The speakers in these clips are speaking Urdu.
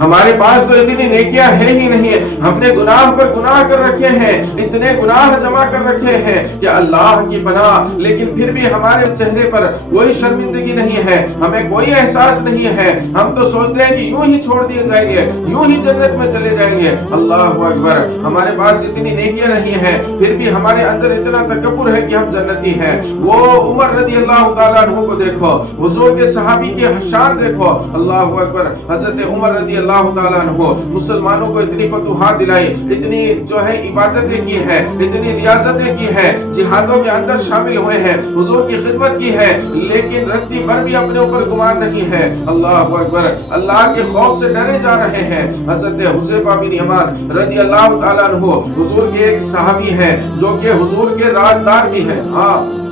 ہمارے پاس تو اتنی نیکیاں ہے ہی نہیں، ہم نے گناہ پر گناہ کر رکھے ہیں، اتنے گناہ جمع کر رکھے ہیں کہ اللہ کی پناہ، لیکن پھر بھی ہمارے چہرے پر کوئی شرمندگی نہیں ہے، ہمیں کوئی احساس نہیں ہے، ہم تو سوچتے ہیں کہ یوں ہی چھوڑ دیے جائیں گے، یوں ہی جنت میں چلے جائیں گے۔ اللہ اکبر، ہمارے پاس اتنی نیکیاں نہیں ہیں، پھر بھی ہمارے اندر اتنا تکبر ہے کہ ہم جنتی ہیں۔ وہ عمر رضی اللہ تعالیٰ عنہ کو دیکھو، حضور کے صحابی کی شان دیکھو، اللہ اکبر، حضرت عمر رضی اللہ تعالیٰ عنہ مسلمانوں کو اتنی فتوحات دلائی، اتنی جو ہے عبادتیں کی ہے، اتنی ریاضتیں کی ہے، جہادوں کے اندر شامل ہوئے ہیں، حضور کی خدمت کی ہے، لیکن رتی بھر بھی اپنے اوپر گمان نہیں ہے۔ اللہ اکبر، اللہ کے خوف سے ڈرے جا رہے ہیں۔ حضرت حذیفہ بن یمان رضی اللہ تعالیٰ عنہ حضور کے ایک صحابی ہیں جو کہ حضور کے رازدار بھی ہیں۔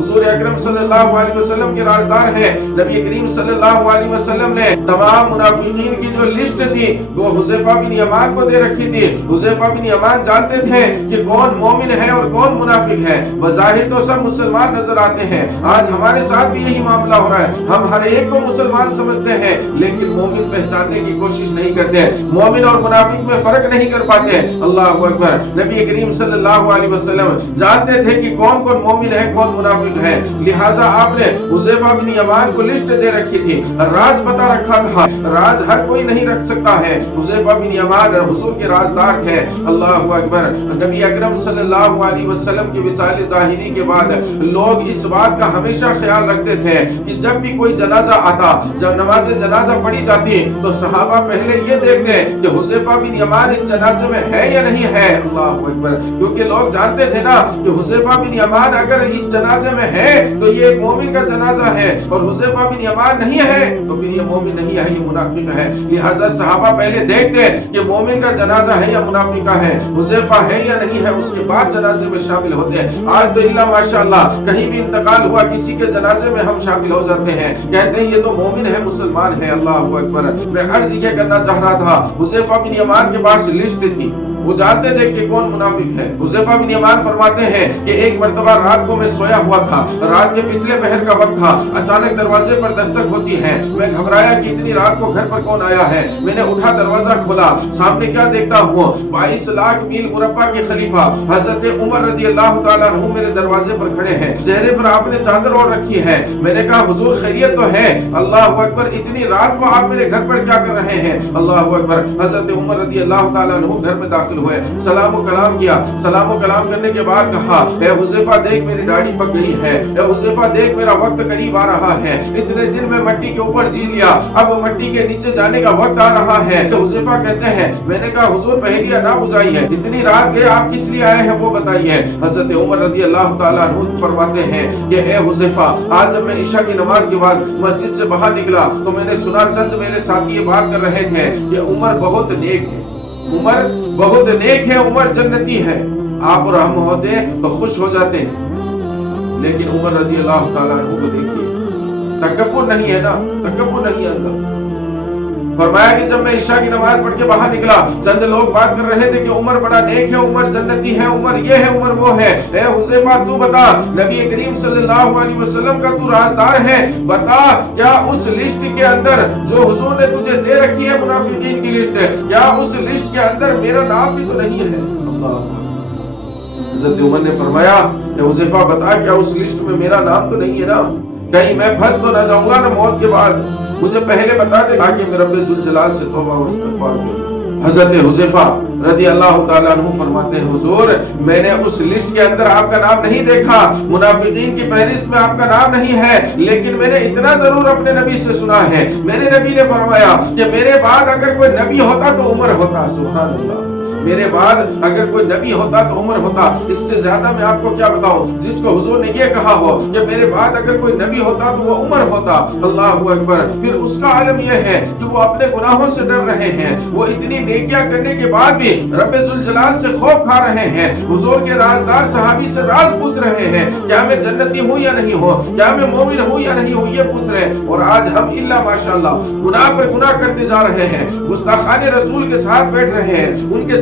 حضور اکرم صلی اللہ علیہ وسلم کے رازدار ہیں۔ نبی کریم صلی اللہ علیہ وسلم نے تمام منافقین کی جو لسٹ تھی وہ حذیفہ بن یمان کو دے رکھی تھی۔ حذیفہ بن یمان جانتے تھے کہ کون مومن ہے اور کون منافق ہے۔ بظاہر تو سب مسلمان نظر آتے ہیں، آج ہمارے ساتھ بھی یہی معاملہ ہو رہا ہے، ہم ہر ایک کو مسلمان سمجھتے ہیں لیکن مومن پہچاننے کی کوشش نہیں کرتے، مومن اور منافق میں فرق نہیں کر پاتے۔ اللہ اکبر، نبی کریم صلی اللہ علیہ وسلم جانتے تھے کہ کون کون مومن ہے کون منافق ہے، لہٰذا آپ نے حذیفہ بن یمان کو لسٹ دے رکھی تھی، راز بتا رکھا تھا، راز ہر کوئی نہیں رکھ سکتا ہے۔ حذیفہ بن یمان حضور کے رازدار تھے۔ اللہ اکبر، نبی اکرم صلی اللہ علیہ وسلم کی وصال ظاہری کے بعد لوگ اس بات کا ہمیشہ خیال رکھتے تھے کہ جب بھی کوئی جنازہ آتا، جب نماز جنازہ پڑھی جاتی تو صحابہ پہلے یہ دیکھتے کہ حذیفہ بن یمان اس جنازے میں ہے یا نہیں ہے۔ اللہ اکبر، کیونکہ لوگ جانتے تھے نا کہ حذیفہ بن یمان اگر اس جنازے میں ہے تو یہ ایک مومن کا جنازہ ہے، اور حذیفہ بن یمان نہیں ہے تو پھر یہ مومن نہیں ہے، یہ منافق ہے۔ لہذا صحابہ پہلے دیکھتے کہ مومن کا جنازہ ہے یا منافق کا ہے، حذیفہ ہے یا نہیں ہے، اس کے بعد جنازے میں شامل ہوتے ہیں۔ آج تو اللہ ماشاءاللہ کہیں بھی انتقال ہوا کسی کے جنازے میں ہم شامل ہو جاتے ہیں، کہتے ہیں یہ تو مومن ہے، مسلمان ہے۔ اللہ اکبر، میں عرض یہ کرنا چاہ رہا تھا، حذیفہ بن یمان کے پاس لسٹ تھی، وہ جانتے تھے کہ کون منافق ہے۔ حذیفہ بن یمان فرماتے ہیں کہ ایک مرتبہ رات کو میں سویا ہوا تھا، رات کے پچھلے پہر کا وقت تھا، اچانک دروازے پر دستک ہوتی ہے، میں گھبرایا کہ اتنی رات کو گھر پر کون آیا ہے۔ میں نے اٹھا دروازہ کھولا، سامنے کیا دیکھتا ہوں، 22 لاکھ میل مربع کے خلیفہ حضرت عمر رضی اللہ تعالیٰ عنہ میرے دروازے پر کھڑے ہیں، چہرے پر آپ نے چادر اوڑھ رکھی ہے۔ میں نے کہا حضور خیریت تو ہے؟ اللہ اکبر، اتنی رات کو آپ میرے گھر پر کیا کر رہے ہیں؟ اللہ اکبر، حضرت عمر رضی اللہ تعالیٰ عنہ گھر میں داخل ہوئے، سلام و کلام کیا، سلام و کلام کرنے کے بعد کہا اے حذیفہ دیکھ میری داڑھی پک گئی ہے، اے حذیفہ دیکھ میرا وقت قریب آ رہا ہے، اتنے دن میں مٹی کے اوپر جی لیا، اب مٹی کے نیچے جانے کا وقت آ رہا ہے۔ تو حذیفہ کہتے ہیں میں نے کہا حضور پہلیہ نہ بجھائی ہے، اتنی رات گئے آپ کس لیے آئے ہیں وہ بتائیے۔ حضرت عمر رضی اللہ تعالیٰ عنہ فرماتے ہیں کہ اے حذیفہ آج جب میں عشاء کی نماز کے بعد مسجد سے باہر نکلا تو میں نے سنا چند میرے ساتھی یہ بات کر رہے تھے کہ عمر بہت نیک ہے، عمر بہت نیک ہے، عمر جنتی ہے، آپ اور ہم ہوتے تو خوش ہو جاتے ہیں، لیکن عمر رضی اللہ تعالیٰ عنہ کو دیکھیے، تکبر نہیں ہے نا، تکبر نہیں ہے اندر۔ فرمایا کہ جب میں عشاء کی نماز پڑھ کے باہر نکلا چند لوگ بات کر رہے تھے کہ عمر بڑا نیک ہے، عمر جنتی ہے، عمر یہ ہے، عمر وہ ہے۔ اے حذیفہ تو بتا، نبی کریم صلی اللہ علیہ وسلم کا تو رازدار ہے، بتا کیا اس لسٹ کے اندر جو حضور نے تجھے دے رکھی ہے منافقین کی لسٹ، کیا اس لسٹ کے اندر میرا نام بھی تو نہیں ہے؟ اللہ، حضرت عمر نے فرمایا اے حذیفہ بتا کیا اس لسٹ میں میرا نام تو نہیں ہے نا؟ کہیں میں پھنس تو نہ جاؤں گا نا موت کے بعد، مجھے پہلے بتا دے تاکہ میں رب ذوالجلال سے توبہ و استغفار کروں۔ حضرت حذیفہ رضی اللہ تعالیٰ عنہ فرماتے ہیں حضور میں نے اس لسٹ کے اندر آپ کا نام نہیں دیکھا، منافقین کی فہرست میں آپ کا نام نہیں ہے، لیکن میں نے اتنا ضرور اپنے نبی سے سنا ہے، میرے نبی نے فرمایا کہ میرے بعد اگر کوئی نبی ہوتا تو عمر ہوتا۔ سبحان اللہ، میرے بعد اگر کوئی نبی ہوتا تو عمر ہوتا۔ اس سے زیادہ میں آپ کو کیا بتاؤں، جس کو حضور نے یہ کہا ہو کہ میرے بعد اگر کوئی نبی ہوتا تو وہ عمر ہوتا۔ اللہ اکبر، پھر اس کا عالم یہ ہے کہ وہ اپنے گناہوں سے ڈر رہے ہیں، وہ اتنی نیکیاں کرنے کے بعد بھی رب ذوالجلال سے خوف کھا رہے ہیں، حضور کے رازدار صحابی سے راز پوچھ رہے ہیں کیا میں جنتی ہوں یا نہیں ہوں، کیا میں مومن ہوں یا نہیں ہوں، یہ پوچھ رہے ہیں۔ اور آج ہم اللہ ماشاءاللہ گناہ پر گناہ کرتے جا رہے ہیں، گستاخان رسول کے ساتھ بیٹھ رہے ہیں، ان کے